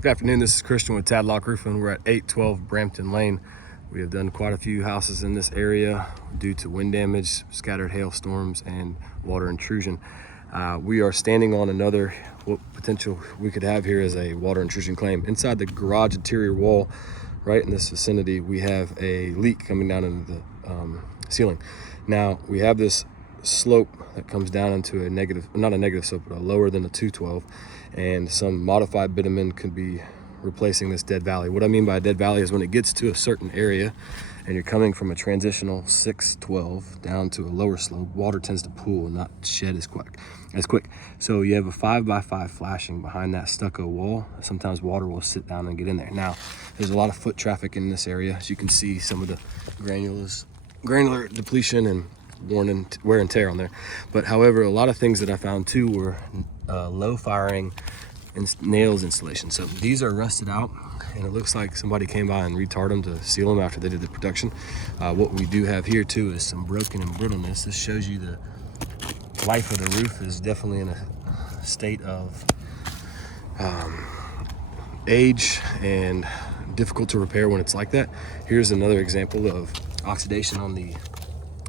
Good afternoon, this is Christian with Tadlock Roofing. We're at 812 Brampton Lane. We have done quite a few houses in this area due to wind damage, scattered hailstorms, and water intrusion. We are standing on another, what potential we could have here is a water intrusion claim. Inside the garage interior wall, right in this vicinity, we have a leak coming down into the ceiling. Now, we have this slope that comes down into a negative, not a negative slope, but a lower than a 212, and some modified bitumen could be replacing this dead valley. What I mean by a dead valley is when it gets to a certain area and you're coming from a transitional 612 down to a lower slope, water tends to pool and not shed as quick. So you have a 5x5 flashing behind that stucco wall. Sometimes water will sit down and get in there. Now, there's a lot of foot traffic in this area. As you can see, some of the granular depletion and wear and tear on there. But however, a lot of things that I found too were low firing nails installation. So these are rusted out, and it looks like somebody came by and retarred them to seal them after they did the production. What we do have here too is some broken and brittleness. This shows you the life of the roof is definitely in a state of age and difficult to repair when it's like that. Here's another example of oxidation on the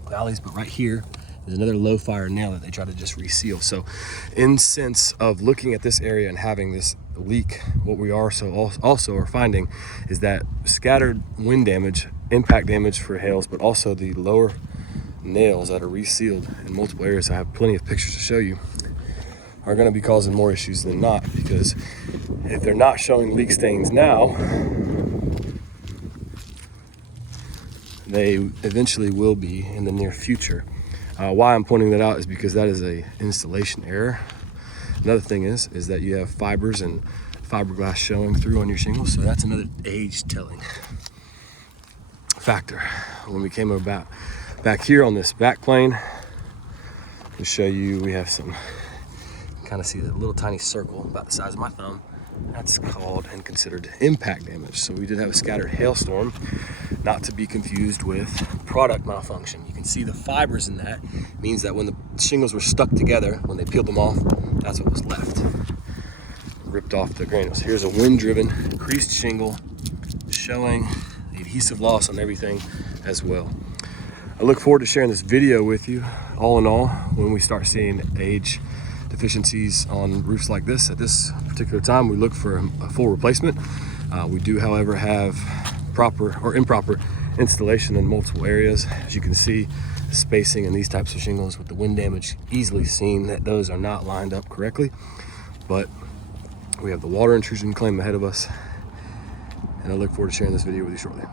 valleys, but right here is another low fire nail that they try to just reseal. So in sense of looking at this area and having this leak, what we also are finding is that scattered wind damage, impact damage for hails, but also the lower nails that are resealed in multiple areas, I have plenty of pictures to show you, are going to be causing more issues than not, because if they're not showing leak stains now, they eventually will be in the near future. Why I'm pointing that out is because that is a installation error. Another thing is that you have fibers and fiberglass showing through on your shingles, so that's another age telling factor. When we came about back here on this back plane, to show you, we have some, kind of see that little tiny circle about the size of my thumb. That's called and considered impact damage. So we did have a scattered hailstorm, not to be confused with product malfunction. You can see the fibers in that. It means that when the shingles were stuck together, when they peeled them off, that's what was left. Ripped off the granules. Here's a wind-driven creased shingle showing the adhesive loss on everything as well. I look forward to sharing this video with you. All in all, when we start seeing age deficiencies on roofs like this, at this particular time, we look for a full replacement. We do, however, have proper or improper installation in multiple areas. As you can see, the spacing in these types of shingles with the wind damage, easily seen that those are not lined up correctly. But we have the water intrusion claim ahead of us, and I look forward to sharing this video with you shortly.